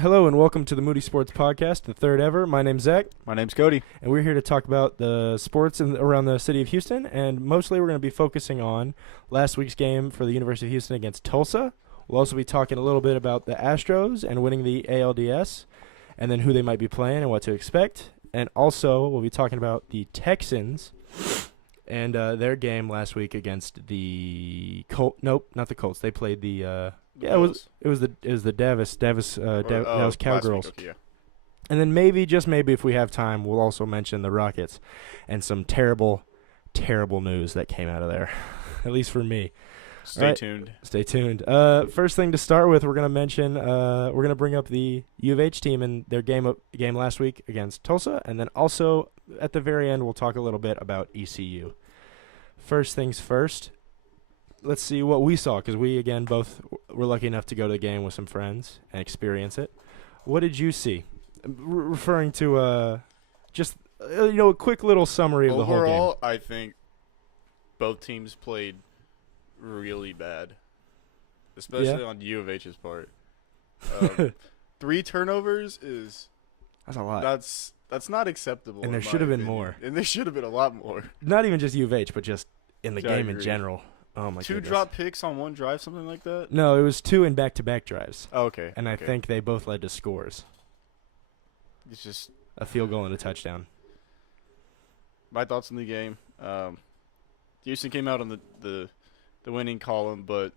Hello and welcome to the Moody Sports Podcast, the third ever. My name's Zach. My name's Cody. And we're here to talk about the sports around the city of Houston, and mostly we're going to be focusing on last week's game for the University of Houston against Tulsa. We'll also be talking a little bit about the Astros and winning the ALDS, and then who they might be playing and what to expect. And also we'll be talking about the Texans and their game last week against the Colts. Nope, not the Colts. They played the it was the Dallas Cowgirls. Okay, yeah. And then maybe, just maybe, if we have time, we'll also mention the Rockets and some terrible, terrible news that came out of there, at least for me. Stay tuned. Stay tuned. First thing to start with, we're going to mention, we're going to bring up the U of H team and their game last week against Tulsa, and then also at the very end, we'll talk a little bit about ECU. First things first. Let's see what we saw, because we, again, both were lucky enough to go to the game with some friends and experience it. What did you see? Referring to just, a quick little summary of the whole game. Overall, I think both teams played really bad, especially on U of H's part. 3 turnovers that's a lot. That's not acceptable. And there should have been more. And there should have been a lot more. Not even just U of H, but just in the game in general. Oh my goodness. 2 drop picks on one drive, something like that? No, it was 2 in back-to-back drives. Oh, okay. And I think they both led to scores. It's just a field goal and a touchdown. My thoughts on the game. Houston came out on the winning column, but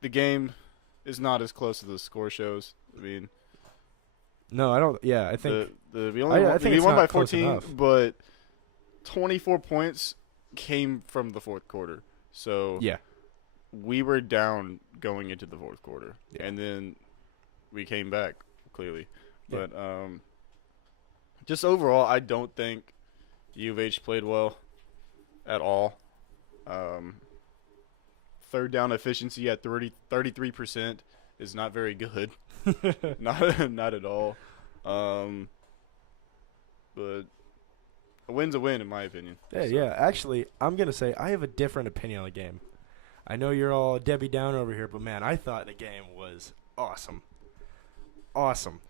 the game is not as close as the score shows. I mean, no, I don't. Yeah, I think we won by 14, but 24 points came from the fourth quarter. So yeah, we were down going into the fourth quarter, and then we came back clearly. Yeah. But just overall, I don't think U of H played well at all. Third down efficiency at 33% is not very good. not at all. But a win's a win, in my opinion. Yeah. Actually, I'm going to say I have a different opinion on the game. I know you're all Debbie Downer over here, but, man, I thought the game was awesome. Awesome.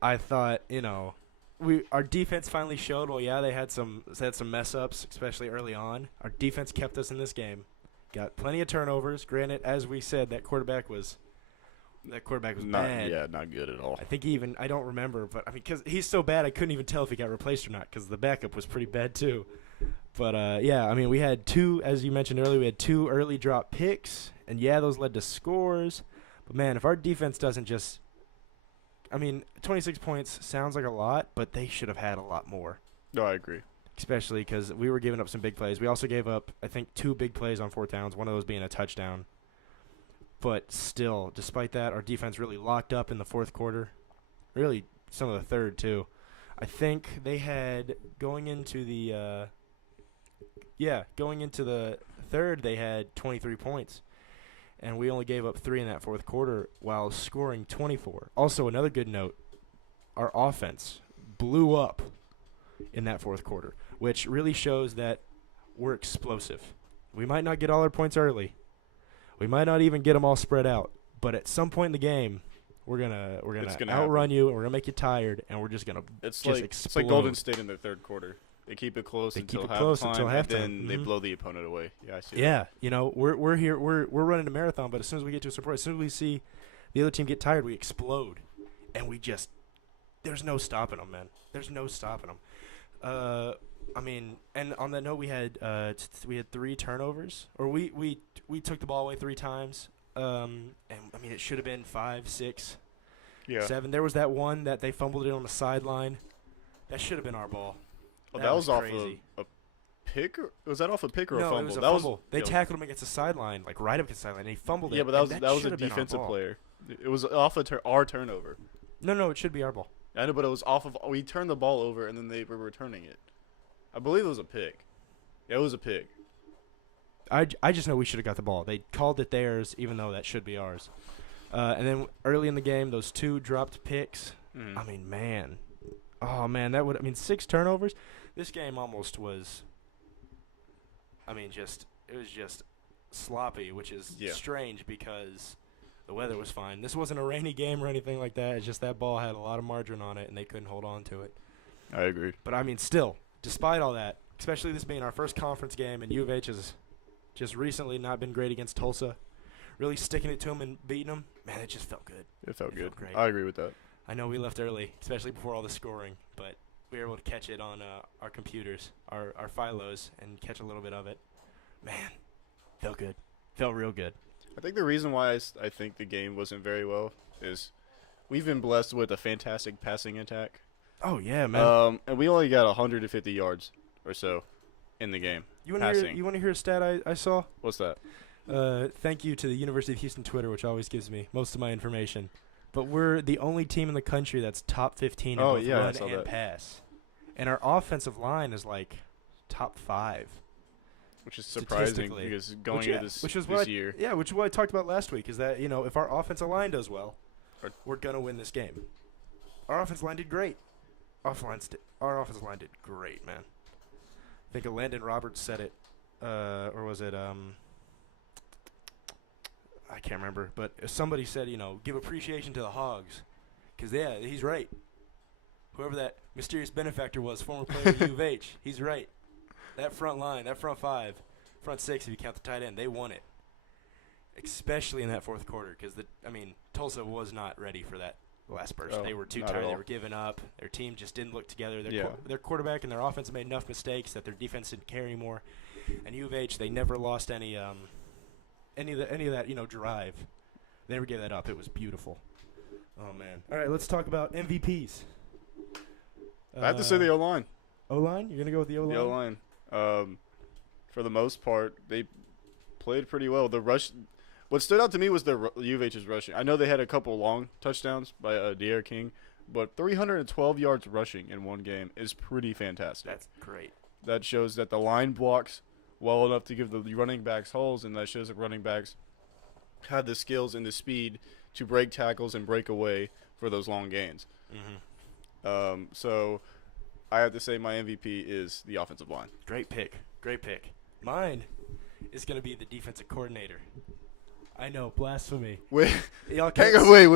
I thought, our defense finally showed. Well, yeah, they had some mess-ups, especially early on. Our defense kept us in this game. Got plenty of turnovers. Granted, as we said, that quarterback was bad. Yeah, not good at all. I think I don't remember, but because he's so bad, I couldn't even tell if he got replaced or not, because the backup was pretty bad too. But we had 2, as you mentioned earlier, we had 2 early drop picks, and those led to scores. But man, if our defense doesn't 26 points sounds like a lot, but they should have had a lot more. No, I agree. Especially because we were giving up some big plays. We also gave up, I think, 2 big plays on 4th downs, one of those being a touchdown. But still, despite that, our defense really locked up in the fourth quarter. Really, some of the third, too. I think they had, going into the third, they had 23 points. And we only gave up 3 in that fourth quarter while scoring 24. Also, another good note, our offense blew up in that fourth quarter, which really shows that we're explosive. We might not get all our points early. We might not even get them all spread out, but at some point in the game, we're gonna outrun you, and we're gonna make you tired, and we're just gonna explode. It's like Golden State in the third quarter. They keep it close until halftime, and then they blow the opponent away. Yeah, I see. Yeah, we're here. We're running a marathon, but as soon as we get to a support, as soon as we see the other team get tired, we explode, and there's no stopping them, man. There's no stopping them. And on that note, we had 3 turnovers, or we took the ball away 3 times. And it should have been 5, 6, 7. There was that one that they fumbled it on the sideline. That should have been our ball. Oh, that was off a pick? Was that off a pick or a fumble? No, it was a fumble. They tackled him against the sideline, like right up against the sideline, and he fumbled it. Yeah, but that was a defensive player. It was off our turnover. No, it should be our ball. I know, but it was off of – we turned the ball over, and then they were returning it. I believe it was a pick. Yeah, it was a pick. I just know we should have got the ball. They called it theirs, even though that should be ours. And then early in the game, those 2 dropped picks. Man. Oh, man, 6 turnovers. This game almost was – it was just sloppy, which is strange because The weather was fine. This wasn't a rainy game or anything like that. It's just that ball had a lot of margin on it, and they couldn't hold on to it. I agree. But, I mean, still, despite all that, especially this being our first conference game, and U of H has just recently not been great against Tulsa, really sticking it to them and beating them, man, it just felt good. It felt good. Great. I agree with that. I know we left early, especially before all the scoring, but we were able to catch it on our computers, our Philos, and catch a little bit of it. Man, felt good. Felt real good. I think the reason why I think the game wasn't very well is we've been blessed with a fantastic passing attack. Oh, yeah, man. And we only got 150 yards or so in the game. You want to hear a stat I saw? What's that? Thank you to the University of Houston Twitter, which always gives me most of my information. But we're the only team in the country that's top 15 in both run and pass. And our offensive line is like top 5. Which is surprising because going into this year. Yeah, which is what I talked about last week, is that, if our offensive line does well, we're going to win this game. Our offensive line did great. Our offensive line did great, man. I think Landon Roberts said it, or was it I can't remember, but somebody said, give appreciation to the Hogs, because yeah, he's right. Whoever that mysterious benefactor was, former player of U of H, he's right. That front line, that front 5, front 6, if you count the tight end, they won it, especially in that fourth quarter, because Tulsa was not ready for that last burst. They were too tired. They were giving up. Their team just didn't look together. Their quarterback and their offense made enough mistakes that their defense didn't carry anymore. And U of H, they never lost any of that drive. They never gave that up. It was beautiful. Oh man. All right, let's talk about MVPs. I have to say the O-line. O-line? You're gonna go with the O-line? The O-line. For the most part, they played pretty well. The rush. What stood out to me was the U of H's rushing. I know they had a couple long touchdowns by De'Aaron King, but 312 yards rushing in one game is pretty fantastic. That's great. That shows that the line blocks well enough to give the running backs holes, and that shows that running backs had the skills and the speed to break tackles and break away for those long gains. Mm-hmm. So I have to say my MVP is the offensive line. Great pick. Mine is going to be the defensive coordinator. I know, blasphemy. Wait. Y'all wait.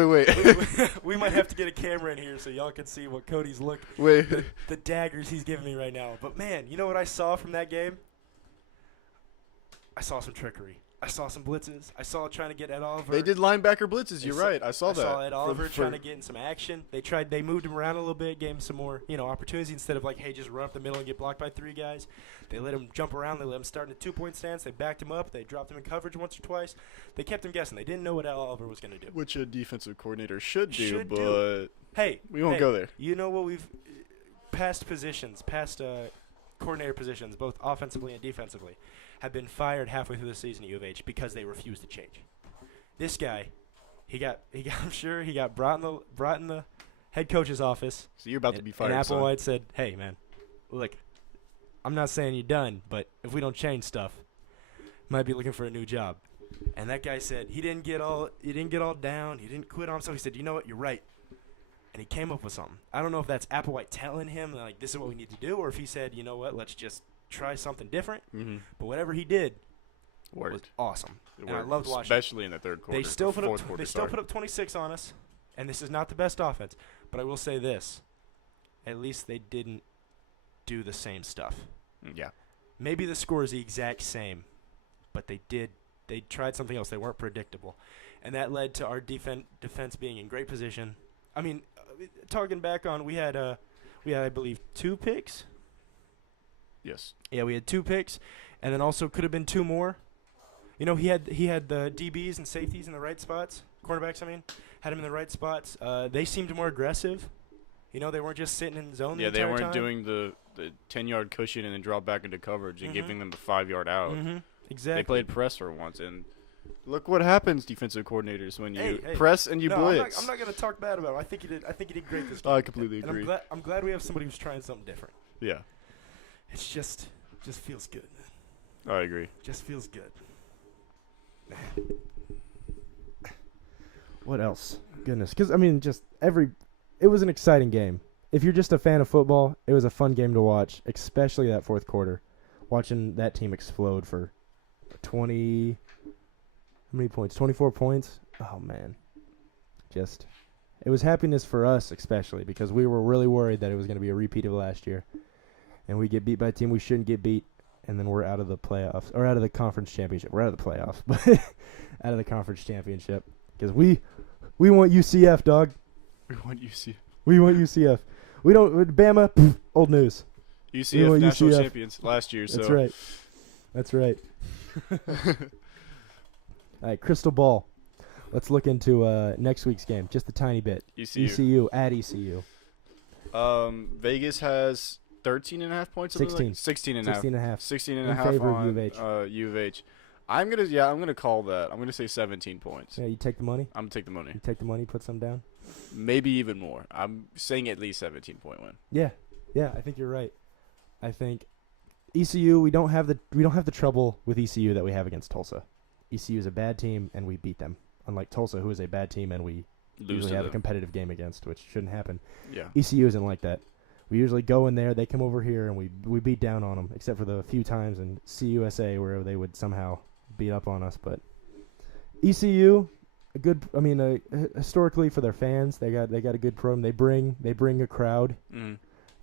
We might have to get a camera in here so y'all can see what Cody's the daggers he's giving me right now. But, man, you know what I saw from that game? I saw some trickery. I saw some blitzes. I saw trying to get Ed Oliver. They did linebacker blitzes. You're right. I saw that. I saw Ed Oliver trying to get in some action. They moved him around a little bit, gave him some more, opportunities instead of like, hey, just run up the middle and get blocked by 3 guys. They let him jump around. They let him start in a 2-point stance. They backed him up. They dropped him in coverage once or twice. They kept him guessing. They didn't know what Ed Oliver was going to do. Which a defensive coordinator should do. Hey, we won't go there. You know what we've past coordinator positions, both offensively and defensively, have been fired halfway through the season at U of H because they refused to change. This guy, I'm sure he got brought in the head coach's office. So you're about to be fired. And Applewhite said, "Hey, man, look, I'm not saying you're done, but if we don't change stuff, might be looking for a new job." And that guy said he didn't get all down. He didn't quit on himself. He said, "You know what? You're right." And he came up with something. I don't know if that's Applewhite telling him like this is what we need to do, or if he said, "You know what? Let's just try something different." Mm-hmm. But whatever he did was awesome. And I loved watching. Especially in the third quarter. They still put up 26 on us, and this is not the best offense. But I will say this: at least they didn't do the same stuff. Yeah. Maybe the score is the exact same, but they tried something else. They weren't predictable, and that led to our defense being in great position. I mean, talking back on, we had I believe 2 picks. Yes. Yeah, we had 2 picks, and then also could have been 2 more. He had the DBs and safeties in the right spots. Cornerbacks, had them in the right spots. They seemed more aggressive. They weren't just sitting in zone. Yeah, they weren't doing the 10-yard cushion and then drop back into coverage and giving them the 5-yard out. Mm-hmm. Exactly. They played press for once, and look what happens, defensive coordinators, when you press and you blitz. I'm not going to talk bad about him. I think he did great this game. I completely agree. And I'm glad we have somebody who's trying something different. Yeah. It's just feels good, man. I agree. Just feels good. Man. What else? Goodness. Because, it was an exciting game. If you're just a fan of football, it was a fun game to watch, especially that fourth quarter. Watching that team explode for 20, how many points? 24 points. Oh man, it was happiness for us especially because we were really worried that it was going to be a repeat of last year, and we get beat by a team we shouldn't get beat, and then we're out of the playoffs or out of the conference championship. We're out of the playoffs, but out of the conference championship because we want UCF, dog. We want UCF. We want UCF. We don't Bama. Old news. UCF national UCF. champions last year. So That's right. That's right. All right, crystal ball. Let's look into next week's game just a tiny bit. ECU at ECU. Vegas has 13.5 points. 16. 16.5. 16.5 favor of on U of H. U of H. I'm gonna call that. I'm gonna say 17 points. Yeah, you take the money. I'm gonna take the money. You take the money, put some down. Maybe even more. I'm saying at least 17-point win. Yeah, I think you're right. I think ECU. We don't have the trouble with ECU that we have against Tulsa. ECU is a bad team, and we beat them. Unlike Tulsa, who is a bad team, and we usually have a competitive game against, which shouldn't happen. Yeah. ECU isn't like that. We usually go in there, they come over here, and we beat down on them, except for the few times in CUSA where they would somehow beat up on us. But ECU, historically for their fans, they got a good program. They bring a crowd. Mm-hmm.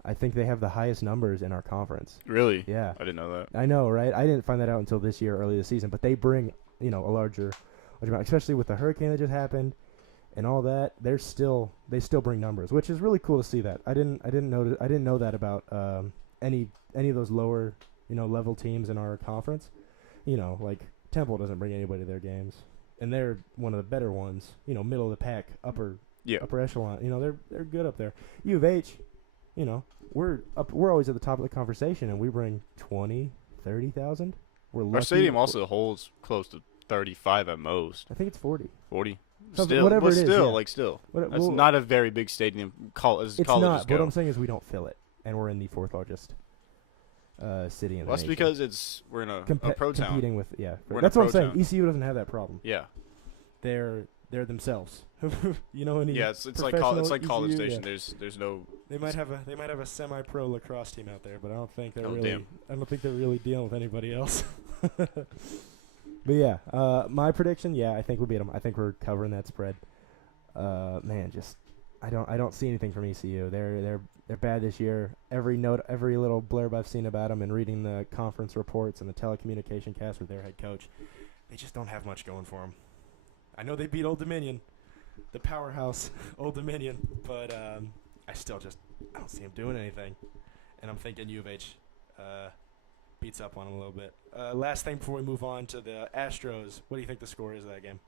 I think they have the highest numbers in our conference. Really? Yeah. I didn't know that. I know, right? I didn't find that out until this year, early this season. But they bring, a larger amount, especially with the hurricane that just happened and all that. They still bring numbers, which is really cool to see that. I didn't know that about any of those lower, level teams in our conference. Like Temple doesn't bring anybody to their games, and they're one of the better ones. Middle of the pack, upper echelon. They're good up there. U of H. We're always at the top of the conversation, and we bring 20, 30,000. We're lucky. Our stadium also holds close to 35 at most. I think it's 40. 40. Still, whatever it is, That's not a very big stadium. It's not. What I'm saying is we don't fill it, and we're in the fourth largest city in the nation. That's because we're in a pro town. Competing with that's what I'm saying. Town. ECU doesn't have that problem. Yeah. They're themselves. It's like College ECU, Station. Yeah. There's no. They might have a semi-pro lacrosse team out there, but I don't think they're damn. I don't think they're really dealing with anybody else. But yeah, my prediction, I think we'll beat them. I think we're covering that spread. I don't see anything from ECU. They're bad this year. Every little blurb I've seen about them and reading the conference reports and the telecommunication cast with their head coach, they just don't have much going for them. I know they beat Old Dominion, the powerhouse Old Dominion, but I don't see them doing anything. And I'm thinking U of H beats up on them a little bit. Last thing before we move on to the Astros, what do you think the score is of that game?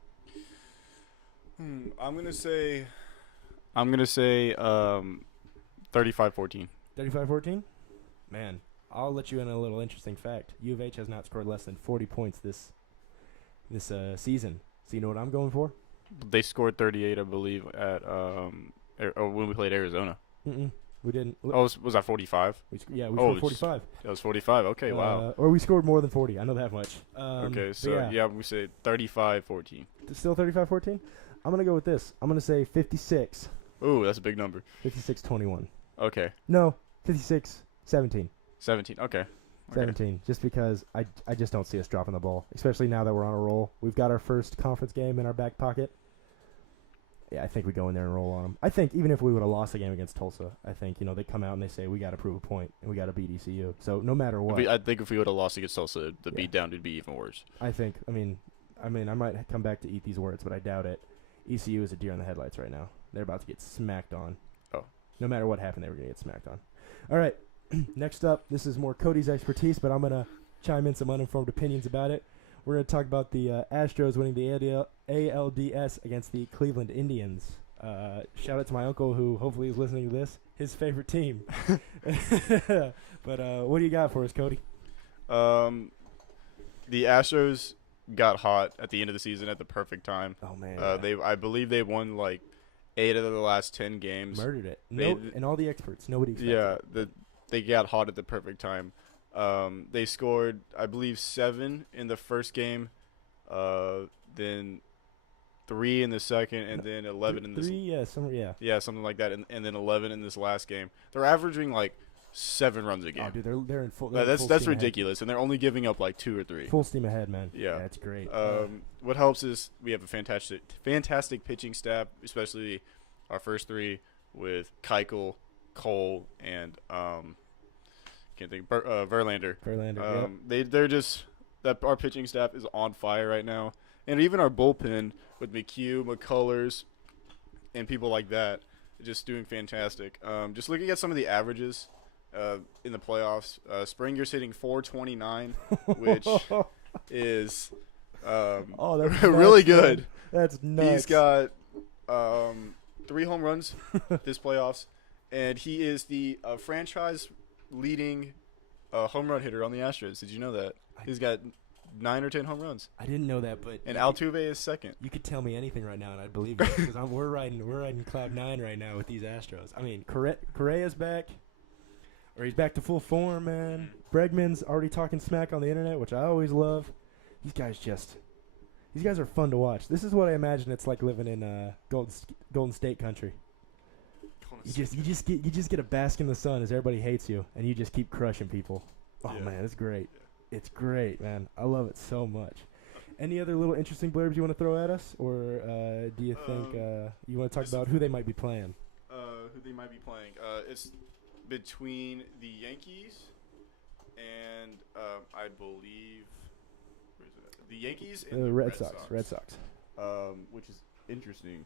I'm gonna say 35-14. 35-14? Man, I'll let you in a little interesting fact. U of H has not scored less than 40 points this season. So you know what I'm going for? They scored 38, I believe, at when we played Arizona. We didn't. Oh, was that 45? We scored 45. That was 45. Okay, wow. Or we scored more than 40. I know that much. Okay, so we say 35-14. Still 35-14? I'm going to go with this. I'm going to say 56. Ooh, that's a big number. 56-21. Okay. No, 56-17. 17, okay. 17, just because I just don't see us dropping the ball, especially now that we're on a roll. We've got our first conference game in our back pocket. Yeah, I think we go in there and roll on them. I think even if we would have lost the game against Tulsa, I think, they come out and they say we got to prove a point and we got to beat ECU. So no matter what. I think if we would have lost against Tulsa, the beatdown would be even worse. I think, I might come back to eat these words, but I doubt it. ECU is a deer in the headlights right now. They're about to get smacked on. Oh. No matter what happened, they were going to get smacked on. All right. Next up, this is more Cody's expertise, but I'm going to chime in some uninformed opinions about it. We're going to talk about the Astros winning the ALDS against the Cleveland Indians. Shout out to my uncle who hopefully is listening to this. His favorite team. But what do you got for us, Cody? The Astros got hot at the end of the season at the perfect time. Oh, man. I believe they won like 8 out of the last 10 games. Murdered it. And all the experts. Nobody expected it. They got hot at the perfect time. They scored, I believe, 7 in the first game, then 3 in the second, and then 11 in this. Something like that. Yeah, something like that, and then 11 in this last game. They're averaging like 7 runs a game. Oh, dude, they're in full. That's ridiculous, and they're only giving up like 2 or 3. Full steam ahead, man. Yeah, that's great. What helps is we have a fantastic pitching staff, especially our first 3 with Keuchel, Cole, and Verlander. They're just that our pitching staff is on fire right now, and even our bullpen with McHugh, McCullers, and people like that, just doing fantastic. Just looking at some of the averages in the playoffs, Springer's hitting .429, which is really good. That's nuts. He's got 3 home runs this playoffs, and he is the franchise leading home run hitter on the Astros. Did you know that? He's got 9 or 10 home runs. I didn't know that, but Altuve is second. You could tell me anything right now, and I'd believe it because we're riding cloud 9 right now with these Astros. I mean, Correa's back, or he's back to full form, man. Bregman's already talking smack on the internet, which I always love. These guys are fun to watch. This is what I imagine it's like living in Golden State country. You just get a bask in the sun as everybody hates you, and you just keep crushing people. Oh man, it's great. It's great, man. I love it so much. Any other little interesting blurbs you want to throw at us, or do you think you want to talk about who they might be playing? It's between the Yankees and I believe the Yankees and the Red Sox. Red Sox. Which is interesting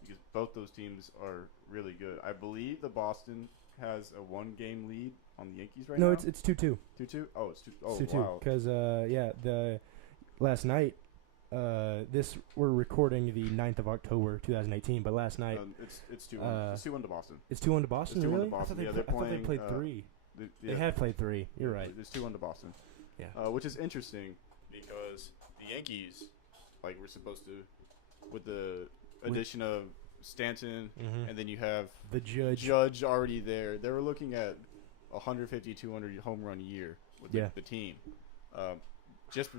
because both those teams are really good. I believe the Boston has a 1-game lead on the Yankees right now. No, it's 2-2. 2-2? Oh, it's 2. Oh, it's 2-2. Wow. Because the last night, we're recording the 9th of October, 2018. But last night, it's 2-1. It's 2-1 to Boston. It's 2-1 to Boston. It's 2-1 really? to Boston. I thought they played 3. They have played 3. You're right. It's 2-1 to Boston. Yeah. Which is interesting because the Yankees, like we're supposed to, with the addition of Stanton, and then you have the Judge already there. They were looking at 150, 200 home run year with the team, just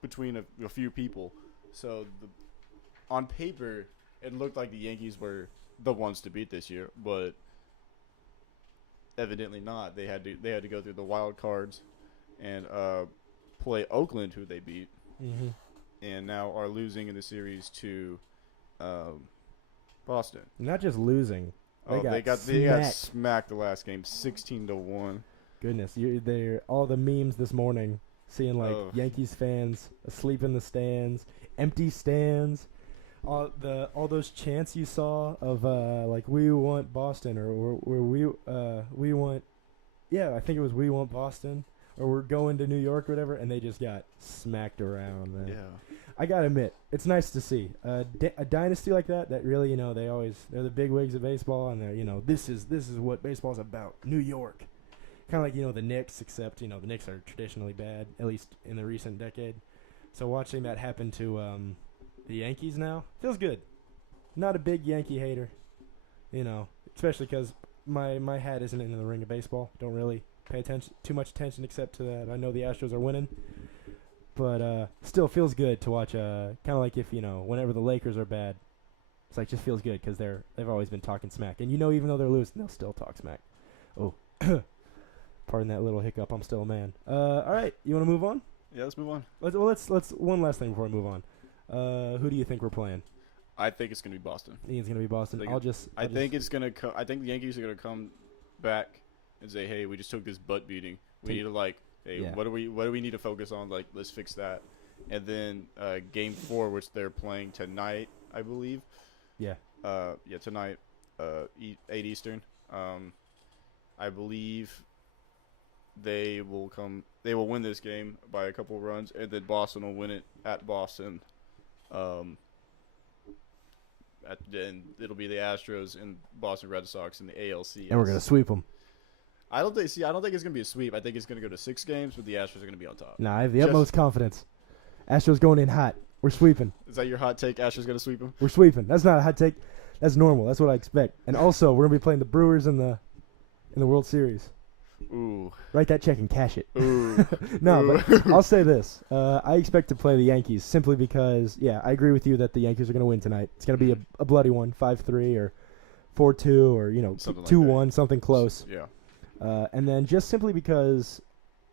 between a few people. So on paper, it looked like the Yankees were the ones to beat this year, but evidently not. They had to go through the wild cards and play Oakland, who they beat, and now are losing in the series to Boston. Not just losing. They got smacked the last game, 16-1. Goodness, they're all the memes this morning, seeing like Yankees fans asleep in the stands, empty stands, all those chants you saw of like we want Boston or we want, I think it was we want Boston or we're going to New York or whatever, and they just got smacked around, man. Yeah. I gotta admit, it's nice to see a dynasty like that really, they're the big wigs of baseball, and they're, this is what baseball's about. New York, kind of like the Knicks, except the Knicks are traditionally bad, at least in the recent decade. So watching that happen to the Yankees now feels good. Not a big Yankee hater, especially because my hat isn't in the ring of baseball. Don't really pay too much attention except to that I know the Astros are winning. But still feels good to watch. Kind of like if whenever the Lakers are bad, it's like just feels good because they've always been talking smack, and even though they're losing, they'll still talk smack. Oh, pardon that little hiccup. I'm still a man. All right, you want to move on? Yeah, let's move on. Let's one last thing before we move on. Who do you think we're playing? I think it's gonna be Boston. I think it's gonna be Boston. I think it's gonna. I think the Yankees are gonna come back and say, "Hey, we just took this butt beating. We need to Hey, what do we need to focus on? Let's fix that." And then Game 4, which they're playing tonight, I believe. Yeah. Tonight, 8 Eastern. I believe they will win this game by a couple runs, and then Boston will win it at Boston. Then it'll be the Astros and Boston Red Sox in the ALCS. And we're gonna sweep them. I don't think it's gonna be a sweep. I think it's gonna go to 6 games, but the Astros are gonna be on top. Nah, I have the utmost confidence. Astros going in hot. We're sweeping. Is that your hot take? Astros gonna sweep them? We're sweeping. That's not a hot take. That's normal. That's what I expect. And also, we're gonna be playing the Brewers in the World Series. Ooh. Write that check and cash it. Ooh. No, Ooh. But I'll say this. I expect to play the Yankees simply because, I agree with you that the Yankees are going to win tonight. It's going to be a bloody one, 5-3 or 4-2 or, 2-1, something close. Yeah. And then just simply because,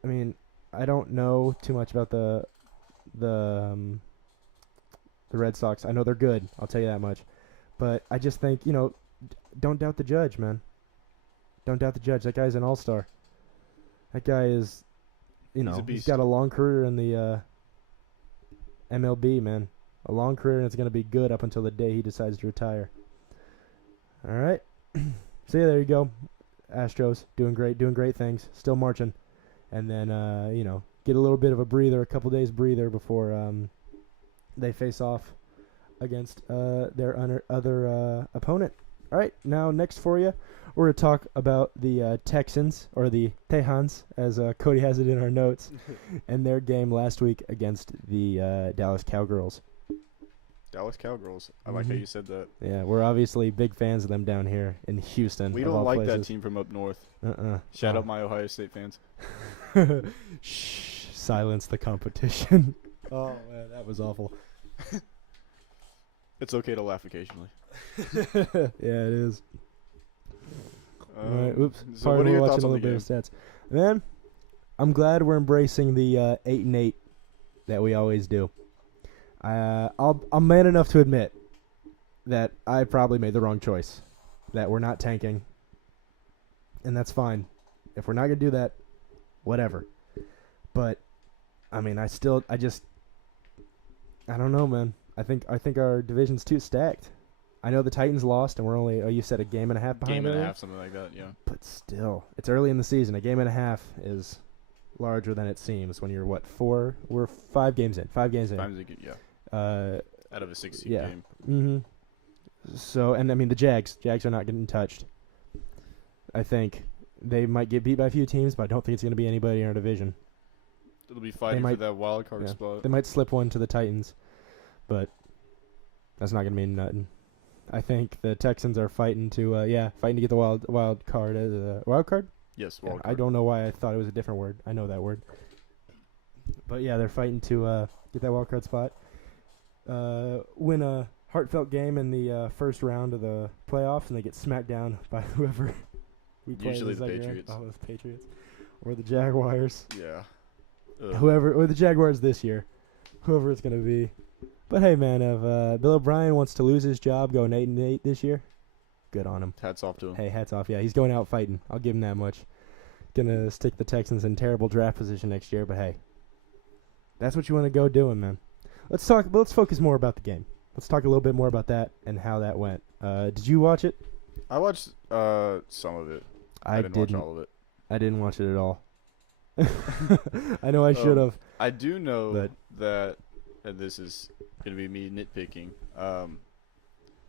I mean, I don't know too much about the Red Sox. I know they're good. I'll tell you that much. But I just think, don't doubt the judge, man. Don't doubt the judge. That guy's an all-star. That guy is, he's got a long career in the MLB, man. A long career, and it's going to be good up until the day he decides to retire. All right. So, yeah, there you go. Astros doing great things, still marching. And then, get a little bit of a breather, a couple days breather before they face off against their other opponent. All right, now next for you, we're going to talk about the Texans, or the Tejans, as Cody has it in our notes, and their game last week against the Dallas Cowgirls. Dallas Cowgirls. I like how you said that. Yeah, we're obviously big fans of them down here in Houston. We don't like that team from up north. Shout out my Ohio State fans. Shh, silence the competition. Oh, man, that was awful. It's okay to laugh occasionally. Yeah, it is. All right, oops. So what are your thoughts on the game? Of stats. Man, I'm glad we're embracing the 8-8 that we always do. I'm man enough to admit that I probably made the wrong choice, that we're not tanking, and that's fine. If we're not going to do that, whatever. But, I mean, I don't know, man. I think our division's too stacked. I know the Titans lost, and we're only, you said a game and a half behind. Game and a half, something like that, yeah. But still, it's early in the season. A game and a half is larger than it seems when you're, we're 5 games in. 5 games in. Yeah. Out of a 16 game. Mm-hmm. So, and I mean, the Jags are not getting touched. I think they might get beat by a few teams, but I don't think it's going to be anybody in our division. It'll be fighting for that wild card spot. They might slip one to the Titans, but that's not going to mean nothing. I think the Texans are fighting to get the wild card. Wild card? Yes, wild card. I don't know why I thought it was a different word. I know that word. But yeah, they're fighting to get that wild card spot. Win a heartfelt game in the first round of the playoffs, and they get smacked down by whoever we play. Usually the Patriots. Oh, the Patriots. Or the Jaguars. Yeah. Or the Jaguars this year. Whoever it's going to be. But hey, man, if Bill O'Brien wants to lose his job going 8-8 this year, good on him. Hats off to him. Hey, hats off. Yeah, he's going out fighting. I'll give him that much. Gonna stick the Texans in terrible draft position next year, but hey, that's what you want to go doing, man. Let's focus more about the game. Let's talk a little bit more about that and how that went. Did you watch it? I watched some of it. I didn't watch all of it. I didn't watch it at all. I know I should have. I do know that, and this is going to be me nitpicking,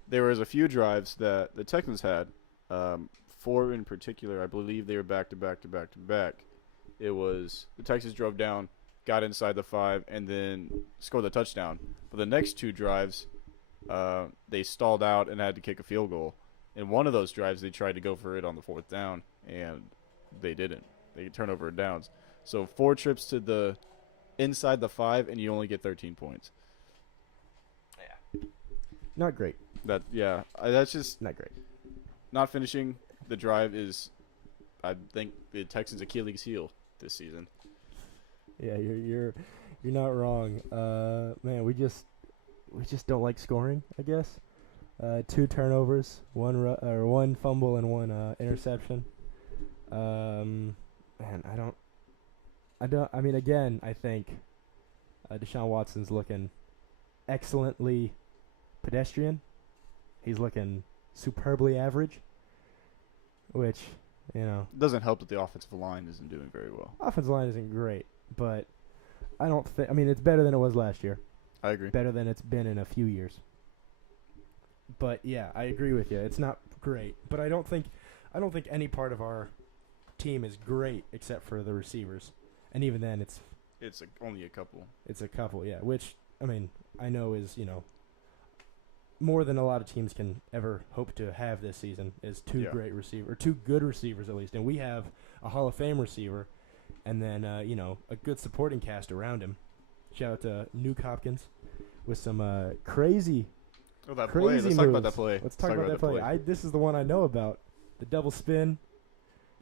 there was a few drives that the Texans had, 4 in particular. I believe they were back-to-back. It was the Texans drove down, got inside the 5, and then scored the touchdown. But the next 2 drives, they stalled out and had to kick a field goal. In one of those drives, they tried to go for it on the 4th down, and they didn't. They turn over downs. So 4 trips to the inside the 5, and you only get 13 points. Yeah. Not great. That's just not great. Not finishing the drive is, I think, the Texans' Achilles heel this season. Yeah, you're not wrong. Man, we just don't like scoring, I guess. 2 turnovers, one fumble and 1 interception. Man, I mean, again, I think Deshaun Watson's looking excellently pedestrian. He's looking superbly average, which, doesn't help that the offensive line isn't doing very well. Offensive line isn't great, but I don't think. I mean, it's better than it was last year. I agree. Better than it's been in a few years. But yeah, I agree with you. It's not great, but I don't think any part of our team is great except for the receivers, and even then, it's only a couple. It's a couple, yeah. Which I mean, I know is more than a lot of teams can ever hope to have this season is 2 great receivers, or 2 good receivers at least, and we have a Hall of Fame receiver, and then a good supporting cast around him. Shout out to Nuke Hopkins with some crazy. Oh, that crazy play. Let's talk about that play. Let's talk about that play. This is the one I know about. The double spin,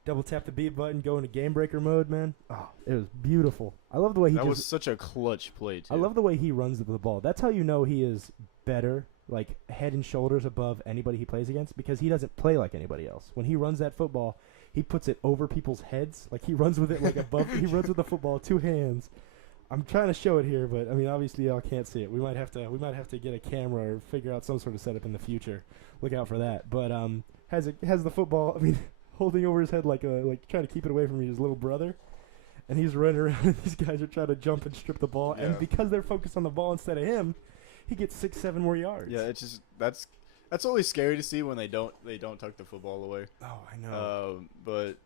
double tap the B button, go into game breaker mode, man. Oh, it was beautiful. I love the way he that was such a clutch play, too. I love the way he runs the ball. That's how you know he is better, like head and shoulders above anybody he plays against, because he doesn't play like anybody else. When he runs that football, he puts it over people's heads. Like he runs with it like above. He runs with the football 2 hands. I'm trying to show it here, but I mean, obviously y'all can't see it. We might have to get a camera or figure out some sort of setup in the future. Look out for that. But has the football. I mean, holding over his head like trying to keep it away from his little brother, and he's running around. And these guys are trying to jump and strip the ball, and because they're focused on the ball instead of him, he gets 6-7 more yards. Yeah, it's just that's always scary to see when they don't tuck the football away. Oh, I know. But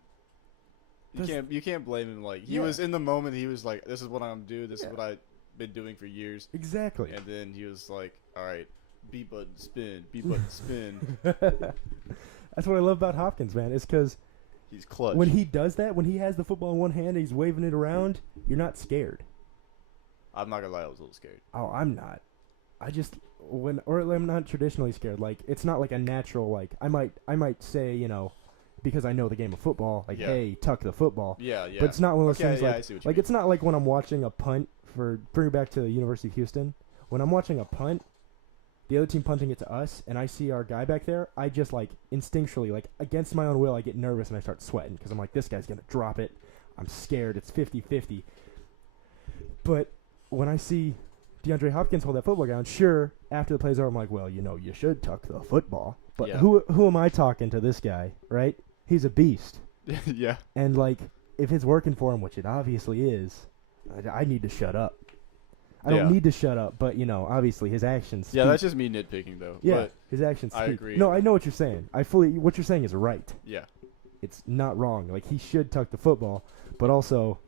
you can't blame him. Like he was in the moment. He was like, "This is what I'm gonna do. This is what I've been doing for years." Exactly. And then he was like, "All right, B button spin, B button spin." That's what I love about Hopkins, man. It's because he's clutch. When he does that, when he has the football in one hand and he's waving it around, you're not scared. I'm not gonna lie, I was a little scared. Oh, I'm not. I'm not traditionally scared. Like it's not like a natural. Like I might say, because I know the game of football, like, hey, tuck the football. Yeah. But it's not one of those things I see what you like mean. it's not like when I'm watching a punt bring it back to the University of Houston. When I'm watching a punt, the other team punting it to us, and I see our guy back there, I just like instinctually, like against my own will, I get nervous and I start sweating because I'm like, this guy's going to drop it. I'm scared. It's 50-50. But when I see DeAndre Hopkins hold that football down, sure, after the play's over, I'm like, well, you should tuck the football. But who am I talking to this guy, right? He's a beast. Yeah. And, like, if it's working for him, which it obviously is, I need to shut up. I don't need to shut up, but, obviously his actions speak. Yeah, that's just me nitpicking, though. Yeah, but his actions speak. I agree. No, I know what you're saying. What you're saying is right. Yeah. It's not wrong. Like, he should tuck the football, but also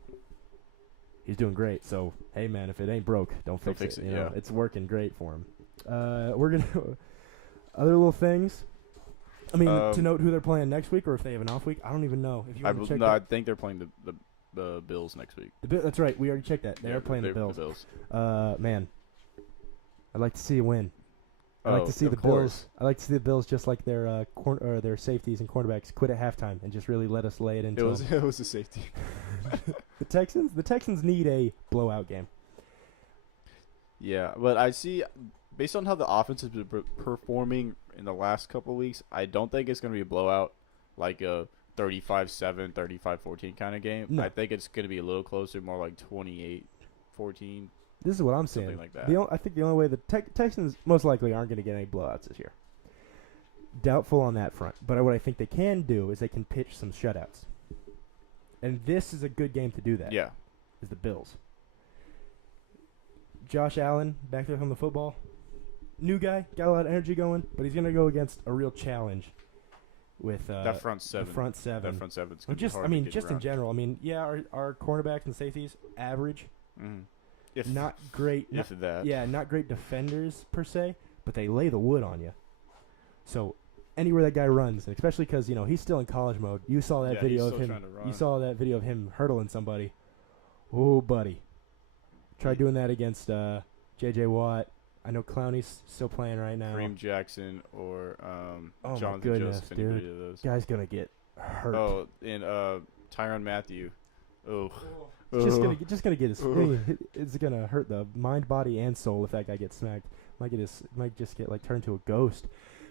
he's doing great. So, hey, man, if it ain't broke, don't fix it. It's working great for him. We're going to – other little things. I mean, to note who they're playing next week or if they have an off week, I don't even know. If you want to check I think they're playing the Bills next week. That's right. We already checked that. They are playing the Bills. Man, I'd like to see a win. I'd like to see the Bills. I'd like to see the Bills just like their their safeties and cornerbacks quit at halftime and just really let us lay it into them. It was a safety. The Texans need a blowout game. Yeah, but I see, based on how the offense has been performing in the last couple of weeks, I don't think it's going to be a blowout, like a 35-7, 35-14 kind of game. No. I think it's going to be a little closer, more like 28-14. This is what I'm saying. Something like that. I think the only way the Texans most likely aren't going to get any blowouts this year. Doubtful on that front. But what I think they can do is they can pitch some shutouts. And this is a good game to do that. Yeah. Is the Bills. Josh Allen, back there on the football. New guy, got a lot of energy going, but he's going to go against a real challenge with that front seven. The front seven. That front seven's going to be hard to get just around. In general. I mean, our cornerbacks and safeties, average. Mm-hmm. Not great. Not great defenders per se, but they lay the wood on you. So anywhere that guy runs, and especially because he's still in college mode. You saw that video of him. You saw that video of him hurdling somebody. Oh, buddy. Try doing that against J.J. Watt. I know Clowney's still playing right now. Kareem Jackson or oh Jonathan Joseph. Dude. Anybody of those. Guy's gonna get hurt. Oh, and Tyrann Mathieu. Oh. Just gonna get his. It's gonna hurt the mind, body, and soul if that guy gets smacked. Might just get turned to a ghost.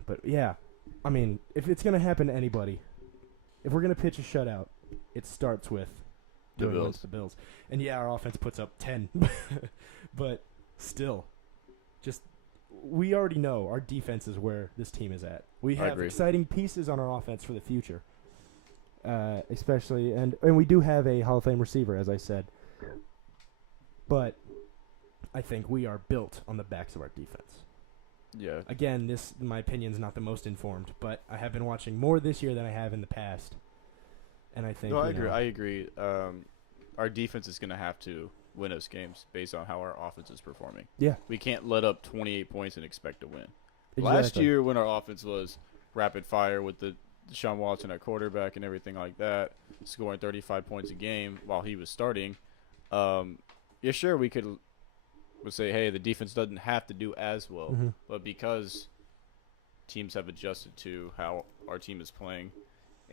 But yeah, I mean, if it's gonna happen to anybody, if we're gonna pitch a shutout, it starts with the Bills. The Bills. And yeah, our offense puts up 10, but still, we already know our defense is where this team is at. We have exciting pieces on our offense for the future. Especially, and we do have a Hall of Fame receiver, as I said. But I think we are built on the backs of our defense. Yeah. Again, this, in my opinion, is not the most informed, but I have been watching more this year than I have in the past. And I think. No, I agree. Our defense is going to have to win us games based on how our offense is performing. Yeah. We can't let up 28 points and expect to win. Exactly. Last year, when our offense was rapid fire with the Deshaun Watson at quarterback and everything like that, scoring 35 points a game while he was starting, sure, we would say, hey, the defense doesn't have to do as well. Mm-hmm. But because teams have adjusted to how our team is playing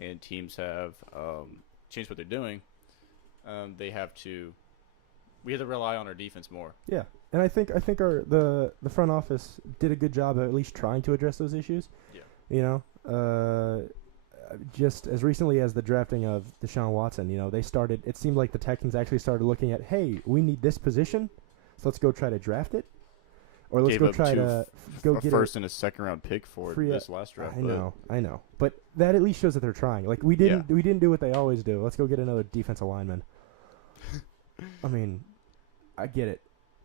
and teams have changed what they're doing, we have to rely on our defense more. Yeah, and I think the front office did a good job of at least trying to address those issues. Yeah. You know, just as recently as the drafting of Deshaun Watson, you know, it seemed like the Texans actually started looking at, hey, we need this position, so let's go try to draft it. Or let's go try to go get a first and a second round pick for this last draft. I know. But that at least shows that they're trying. Like we didn't do what they always do. Let's go get another defensive lineman. I mean, I get it.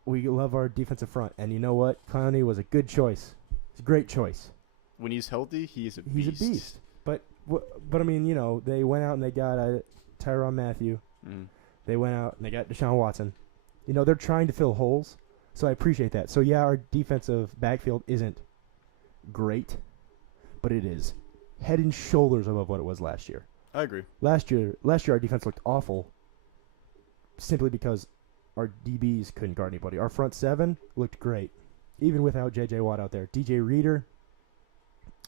We love our defensive front, and you know what? Clowney was a good choice. It's a great choice. When he's healthy, he's a beast. He's a beast. But I mean, you know, they went out and they got Tyrann Mathieu. Mm. They went out and they got Deshaun Watson. You know, they're trying to fill holes. So I appreciate that. So, yeah, our defensive backfield isn't great, but it is head and shoulders above what it was last year. I agree. Last year our defense looked awful simply because our DBs couldn't guard anybody. Our front seven looked great, even without J.J. Watt out there. DJ Reader,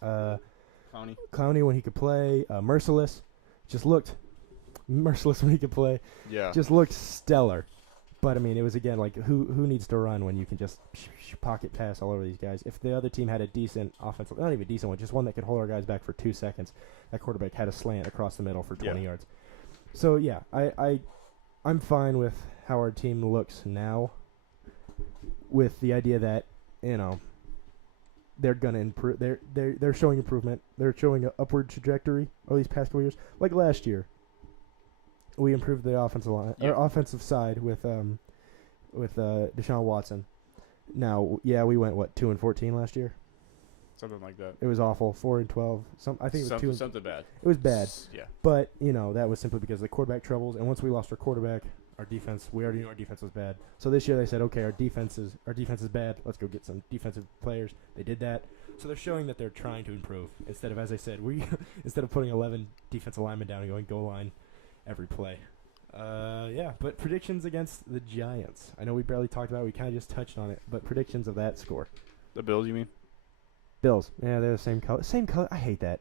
Clowney when he could play, Merciless when he could play. Yeah. Just looked stellar. But, I mean, it was, again, like, who needs to run when you can just pocket pass all over these guys? If the other team had a decent offensive, not even a decent one, just one that could hold our guys back for 2 seconds, that quarterback had a slant across the middle for 20 yards. So, yeah, I'm fine with how our team looks now with the idea that, you know, they're going to improve. They're showing improvement. They're showing an upward trajectory over these past couple years. Like last year. We improved the offensive line, or offensive side with Deshaun Watson. Now, yeah, we went 2-14 last year. Something like that. It was awful. 4-12. I think it was something bad. It was bad. Yeah. But you know that was simply because of the quarterback troubles. And once we lost our quarterback, our defense, we already knew our defense was bad. So this year they said, okay, our defense is bad. Let's go get some defensive players. They did that. So they're showing that they're trying to improve instead of, as I said, instead of putting 11 defensive linemen down and going goal line every play. But predictions against the Giants. I know we barely talked about it. We kind of just touched on it. But predictions of that score. The Bills, you mean? Bills. Yeah, they're the same color. Same color. I hate that.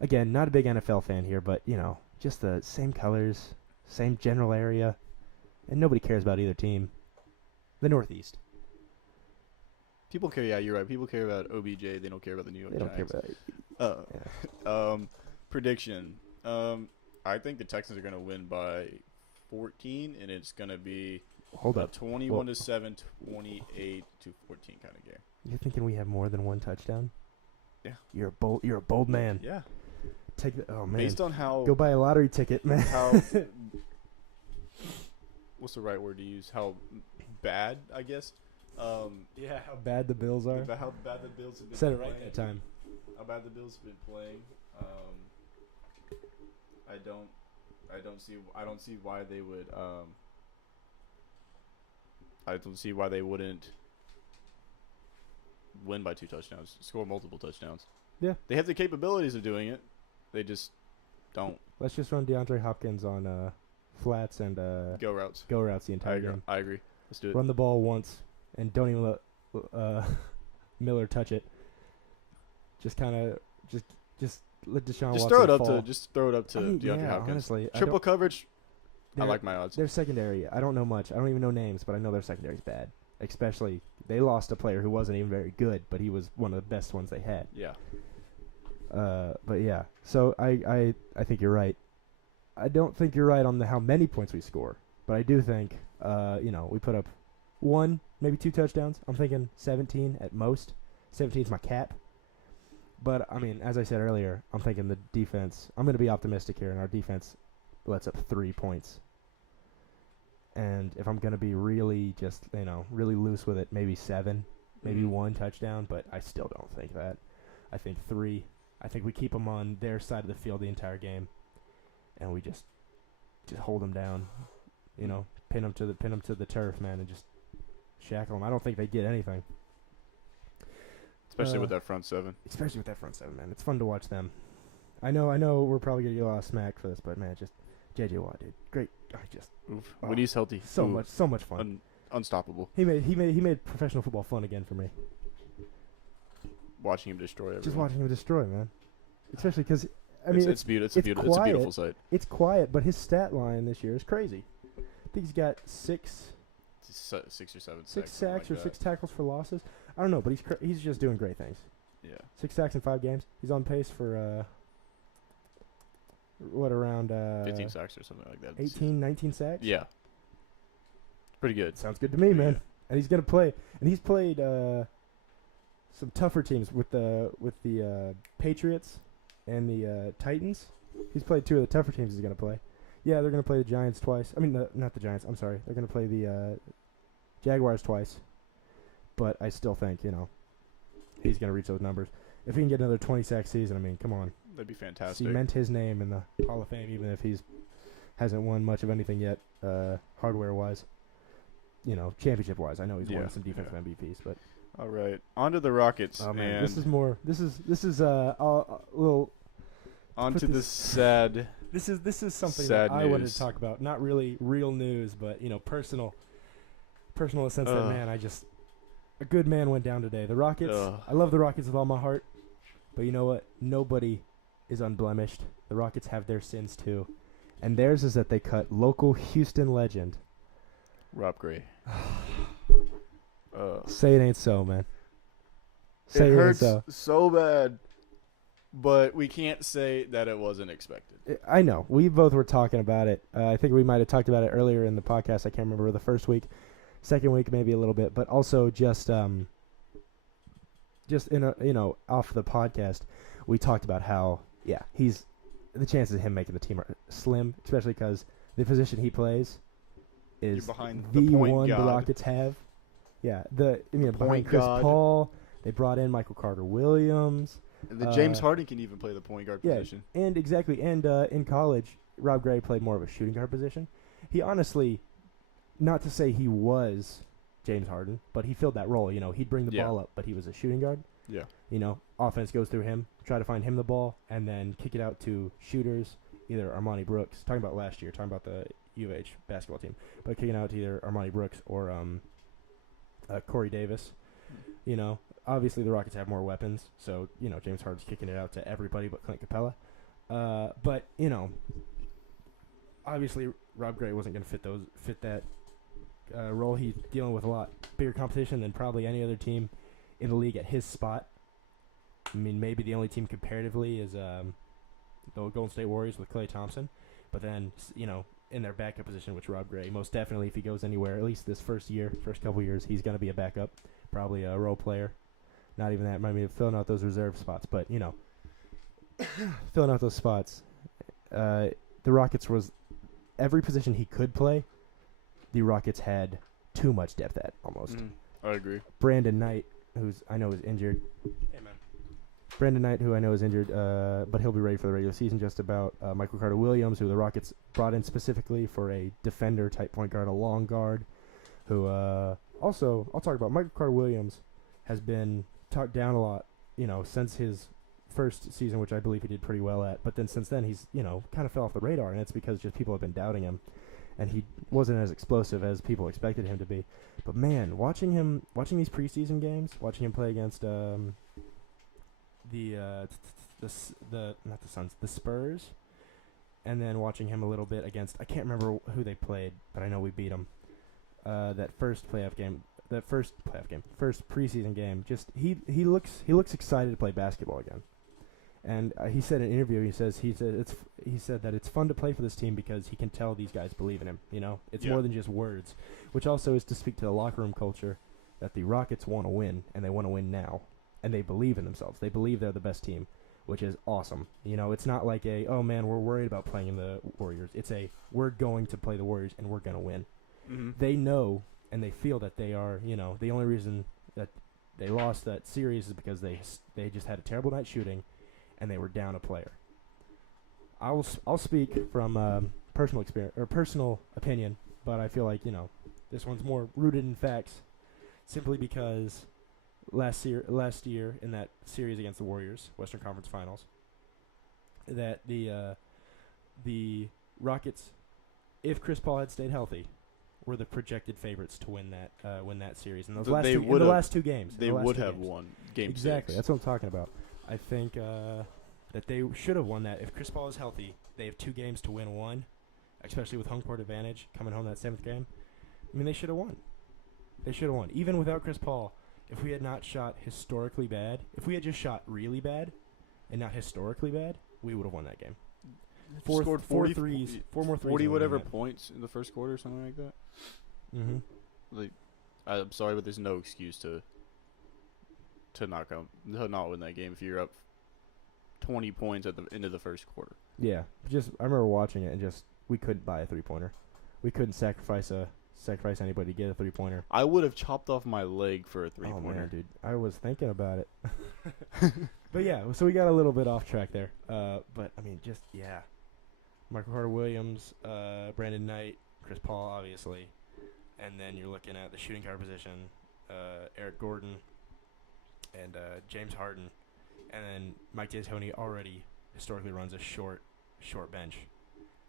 Again, not a big NFL fan here, but, you know, just the same colors, same general area. And nobody cares about either team. The Northeast. People care. Yeah, you're right. People care about OBJ. They don't care about the New York Giants. They don't care about it. Prediction. I think the Texans are going to win by 14, and it's going to be 21-7, 28-14 kind of game. You're thinking we have more than one touchdown? Yeah. You're a bold man. Yeah. Oh man. Based on how go buy a lottery ticket, man. What's the right word to use? How bad, I guess. How bad the Bills are. How bad the Bills have been. Said it right that time. How bad the Bills have been playing. I don't see why they would. I don't see why they wouldn't win by 2 touchdowns, score multiple touchdowns. Yeah, they have the capabilities of doing it. They just don't. Let's just run DeAndre Hopkins on flats and go routes the entire game. I agree. Let's do it. Run the ball once and don't even let Miller touch it. Just kind of just let Deshaun Watson fall. Just throw it up to DeAndre Hopkins. Honestly, triple coverage. I like my odds. Their secondary, I don't know much. I don't even know names, but I know their secondary is bad. Especially, they lost a player who wasn't even very good, but he was one of the best ones they had. Yeah. But yeah, so I think you're right. I don't think you're right on how many points we score, but I do think we put up 1, maybe 2 touchdowns. I'm thinking 17 at most. 17 is my cap. But, I mean, as I said earlier, I'm thinking the defense. I'm going to be optimistic here, and our defense lets up 3 points. And if I'm going to be really really loose with it, maybe 7, maybe 1 touchdown. But I still don't think that. I think 3. I think we keep them on their side of the field the entire game, and we just hold them down. Pin them to the turf, man, and just shackle them. I don't think they get anything. Especially with that front 7. Especially with that front 7, man. It's fun to watch them. I know we're probably going to get a lot of smack for this, but, man, just J.J. Watt, dude. Great. When he's healthy. So much fun. Unstoppable. He made professional football fun again for me. Watching him destroy everyone. Just watching him destroy, man. Especially because I mean, it's beautiful. It's a beautiful sight. It's quiet, but his stat line this year is crazy. I think he's got six or seven sacks or 6 tackles for losses. I don't know, but he's just doing great things. Yeah. 6 sacks in 5 games. He's on pace for around 15 sacks or something like that. 18, 19 sacks. Yeah. Pretty good. Sounds good to me, man. And he's gonna play. And he's played some tougher teams with the Patriots and the Titans. He's played 2 of the tougher teams he's gonna play. Yeah, they're gonna play the Giants twice. I mean, not the Giants. I'm sorry. They're gonna play the Jaguars twice. But I still think he's gonna reach those numbers. If he can get another 20 sack season, I mean, come on. That'd be fantastic. Cement his name in the Hall of Fame, even if he's hasn't won much of anything yet, hardware wise. Championship wise. I know he's won some defensive MVPs, but all right, on to the Rockets. Oh man, and this is a little. On to the sad. This is something sad that I news. wanted to talk about. Not really real news, but personal in the sense that man, a good man went down today. The Rockets. I love the Rockets with all my heart, but you know what? Nobody is unblemished. The Rockets have their sins too, and theirs is that they cut local Houston legend Rob Gray. Say it ain't so, man. Say it hurts ain't so bad, but we can't say that it wasn't expected. I know. We both were talking about it. I think we might have talked about it earlier in the podcast. I can't remember the first week. Second week, maybe a little bit. But also just in off the podcast, we talked about how, the chances of him making the team are slim, especially because the position he plays is behind the point one god. the Rockets have. Yeah, behind Chris god. Paul, they brought in Michael Carter-Williams. James Harden can even play the point guard position. And exactly. And in college, Rob Gray played more of a shooting guard position. He honestly, not to say he was James Harden, but he filled that role. He'd bring the ball up, but he was a shooting guard. Yeah. Offense goes through him, try to find him the ball, and then kick it out to shooters, either Armani Brooks, talking about last year, talking about the U of H basketball team, but kicking out to either Armani Brooks or Corey Davis. Obviously the Rockets have more weapons, so James Harden's kicking it out to everybody but Clint Capella. But obviously Rob Gray wasn't going to fit that role. He's dealing with a lot bigger competition than probably any other team in the league at his spot. I mean, maybe the only team comparatively is the Golden State Warriors with Klay Thompson, but then in their backup position, which Rob Gray, most definitely, if he goes anywhere, at least this first couple years, he's going to be a backup, probably a role player. Not even that. I mean, filling out those reserve spots, but filling out those spots. The Rockets was every position he could play. The Rockets had too much depth at almost. I agree. Brandon Knight, I know is injured. Hey man. Brandon Knight, who I know is injured, but he'll be ready for the regular season. Just about Michael Carter-Williams, who the Rockets brought in specifically for a defender-type point guard, a long guard, who also, I'll talk about. Michael Carter-Williams has been talked down a lot, since his first season, which I believe he did pretty well at. But then since then, he's, kind of fell off the radar, and it's because just people have been doubting him, and he wasn't as explosive as people expected him to be. But man, watching these preseason games, watching him play against the Spurs, and then watching him a little bit against, I can't remember who they played, but I know we beat them. First preseason game. Just he looks excited to play basketball again. And he said in an interview, he said that it's fun to play for this team because he can tell these guys believe in him. It's more than just words, which also is to speak to the locker room culture that the Rockets want to win, and they want to win now. And they believe in themselves. They believe they're the best team, which is awesome. It's not like oh man, we're worried about playing the Warriors. It's we're going to play the Warriors and we're going to win. Mm-hmm. They know and they feel that they are, the only reason that they lost that series is because they just had a terrible night shooting and they were down a player. I'll speak from personal experience or personal opinion, but I feel like, this one's more rooted in facts simply because last year in that series against the Warriors, Western Conference Finals, that the Rockets, if Chris Paul had stayed healthy, were the projected favorites to win that series. In the last two games. They would have won Game 6. Exactly. That's what I'm talking about. I think that they should have won that. If Chris Paul is healthy, they have 2 games to win one, especially with home court advantage coming home that 7th game. I mean, they should have won. They should have won. Even without Chris Paul, if we had not shot historically bad, if we had just shot really bad and not historically bad, we would have won that game. Scored 4 threes, 4 more threes. 40 whatever points in the first quarter, something like that. Mm-hmm. Like, I'm sorry, but there's no excuse to not win that game if you're up 20 points at the end of the first quarter. Yeah, I remember watching it and we couldn't buy a 3-pointer. We couldn't sacrifice anybody to get a 3-pointer. I would have chopped off my leg for a 3-pointer. Oh man, dude, I was thinking about it. But yeah, so we got a little bit off track there. But I mean, Michael Carter-Williams, Brandon Knight, Chris Paul, obviously, and then you're looking at the shooting guard position, Eric Gordon, and James Harden, and then Mike D'Antoni already historically runs a short bench,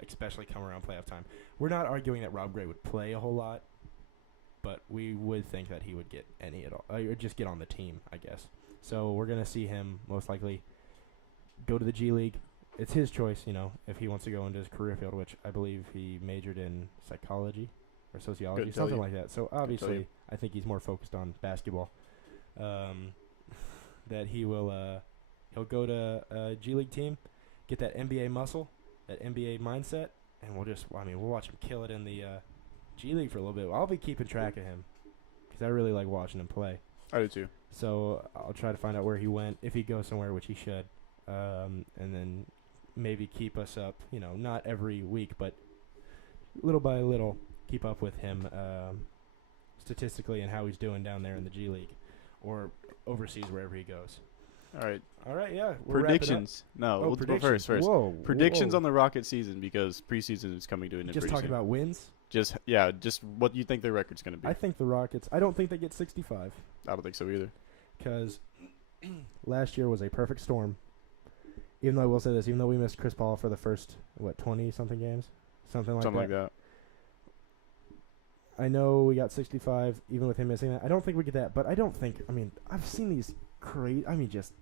especially come around playoff time. We're not arguing that Rob Gray would play a whole lot, but we would think that he would get any at all, or just get on the team, I guess. So we're gonna see him most likely go to the G League. It's his choice, if he wants to go into his career field, which I believe he majored in psychology or sociology, something like that. So obviously, I think he's more focused on basketball. That he'll go to a G League team, get that NBA muscle, that NBA mindset, and we'll watch him kill it in the G League for a little bit. I'll be keeping track of him because I really like watching him play. I do too. So I'll try to find out where he went, if he goes somewhere, which he should, and then maybe keep us up, not every week, but little by little, keep up with him statistically and how he's doing down there in the G League or overseas, wherever he goes. All right, yeah. Predictions. No, we'll go first. Whoa, predictions on the Rocket season, because preseason is coming to an end. Just talking about wins? Just what you think their record's going to be. I think the Rockets, I don't think they get 65. I don't think so either. Because last year was a perfect storm. Even though I will say this, even though we missed Chris Paul for the first, 20-something games? Something like that. I know we got 65, even with him missing that. I don't think we get that, but I've seen these just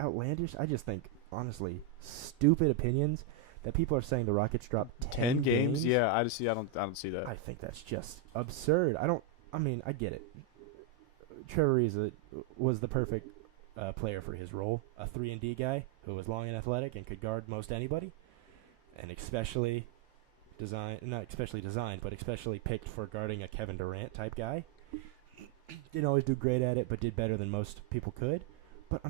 outlandish. I just think, honestly, stupid opinions that people are saying the Rockets dropped 10 games. Yeah, I don't see that. I think that's just absurd. I get it. Trevor Ariza was the perfect player for his role, a 3-and-D guy who was long and athletic and could guard most anybody, and especially picked for guarding a Kevin Durant type guy. Didn't always do great at it, but did better than most people could. But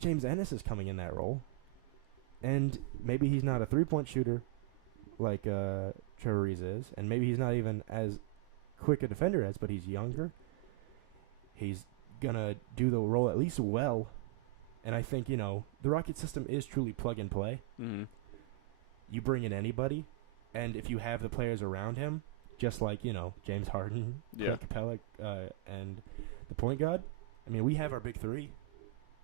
James Ennis is coming in that role, and maybe he's not a 3-point shooter like Trevor Ariza is, and maybe he's not even as quick a defender but he's younger. He's gonna do the role at least well, and I think the Rocket system is truly plug and play. Mm-hmm. You bring in anybody, and if you have the players around him, just like James Harden, Clint Capella, and the point guard. We have our big 3.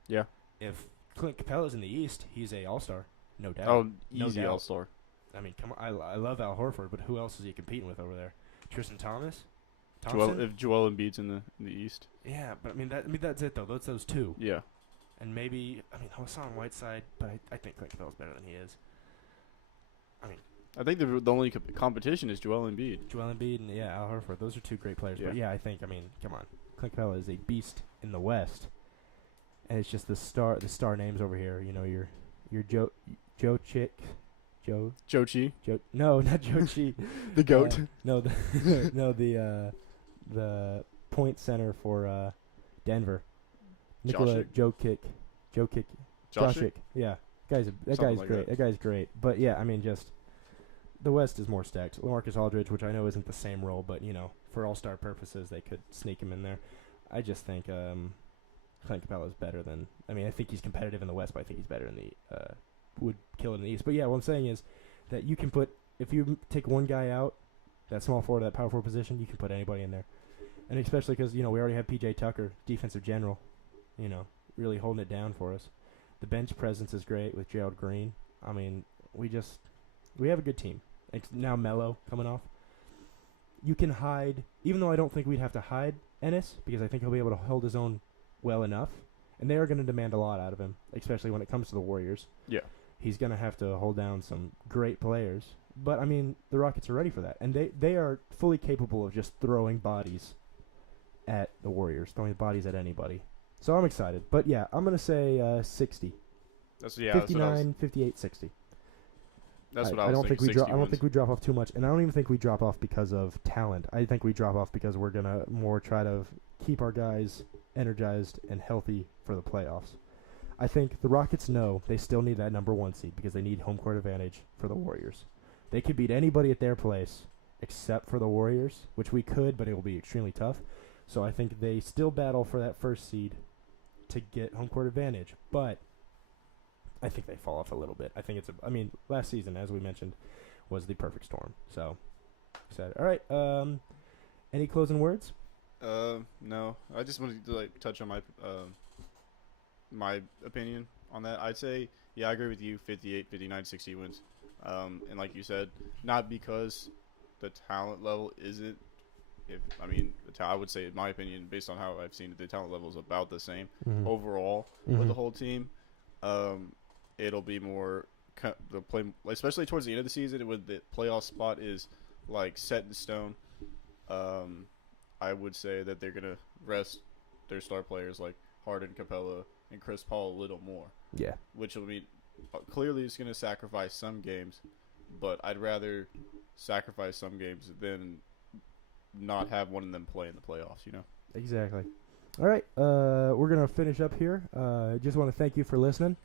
Yeah. If Clint Capella's in the East, he's a all-star, no doubt. Oh, easy all-star. Come on, I love Al Horford, but who else is he competing with over there? Tristan Thompson? If Joel Embiid's in the East. Yeah, but that's it though. Those 2. Yeah. And maybe Hassan Whiteside, but I think Clint Capella's better than he is. I think the only competition is Joel Embiid. And Al Horford. Those are 2 great players. Yeah. But yeah, I think come on, Clint Capella is a beast in the West, and it's just the star names over here. Your Joe Chi. No, not Joe Chi. The GOAT. The point center for Denver. Nikola Jokic. Yeah, that guy's great. That guy's great. But yeah, just the West is more stacked. LaMarcus Aldridge, which I know isn't the same role, but for all-star purposes, they could sneak him in there. I just think Clint Capella is better than. I think he's competitive in the West, but I think he's better in the. Would kill it in the East. But yeah, what I'm saying is that you can put, if you take one guy out, that small forward, that power forward position, you can put anybody in there. And especially because, we already have P.J. Tucker, defensive general, really holding it down for us. The bench presence is great with Gerald Green. We have a good team. It's now Melo coming off. You can hide, even though I don't think we'd have to hide Ennis, because I think he'll be able to hold his own well enough. And they are going to demand a lot out of him, especially when it comes to the Warriors. Yeah. He's going to have to hold down some great players. But, I mean, the Rockets are ready for that. And they are fully capable of just throwing bodies at the Warriors, throwing bodies at anybody. So I'm excited. But, yeah, I'm going to say 60. 59, 58, 60. That's what I was thinking. I don't think we drop off too much. And I don't even think we drop off because of talent. I think we drop off because we're going to more try to keep our guys energized and healthy for the playoffs. I think the Rockets know they still need that number 1 seed because they need home court advantage for the Warriors. They could beat anybody at their place except for the Warriors, which we could, but it will be extremely tough. So I think they still battle for that first seed to get home court advantage. But I think they fall off a little bit. I think last season, as we mentioned, was the perfect storm. So, excited. All right. Any closing words? No. I just wanted to touch on my opinion on that. I'd say, yeah, I agree with you. 58, 59, 60 wins. And like you said, not because the talent level isn't. I would say, in my opinion, based on how I've seen it, the talent level is about the same overall with the whole team. It'll be more the play, especially towards the end of the season, when the playoff spot is set in stone. I would say that they're gonna rest their star players like Harden, Capella, and Chris Paul a little more. Yeah, which will mean clearly it's gonna sacrifice some games, but I'd rather sacrifice some games than not have one of them play in the playoffs. Exactly. All right, we're gonna finish up here. Just want to thank you for listening,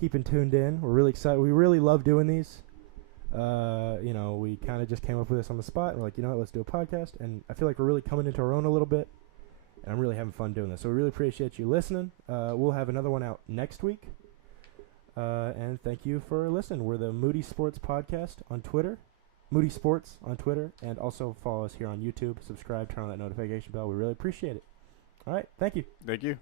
keeping tuned in. We're really excited. We really love doing these. We kind of just came up with this on the spot. We're like, let's do a podcast. And I feel like we're really coming into our own a little bit. And I'm really having fun doing this. So we really appreciate you listening. We'll have another one out next week. And thank you for listening. We're the Moody Sports Podcast on Twitter. Moody Sports on Twitter. And also follow us here on YouTube. Subscribe, turn on that notification bell. We really appreciate it. All right. Thank you. Thank you.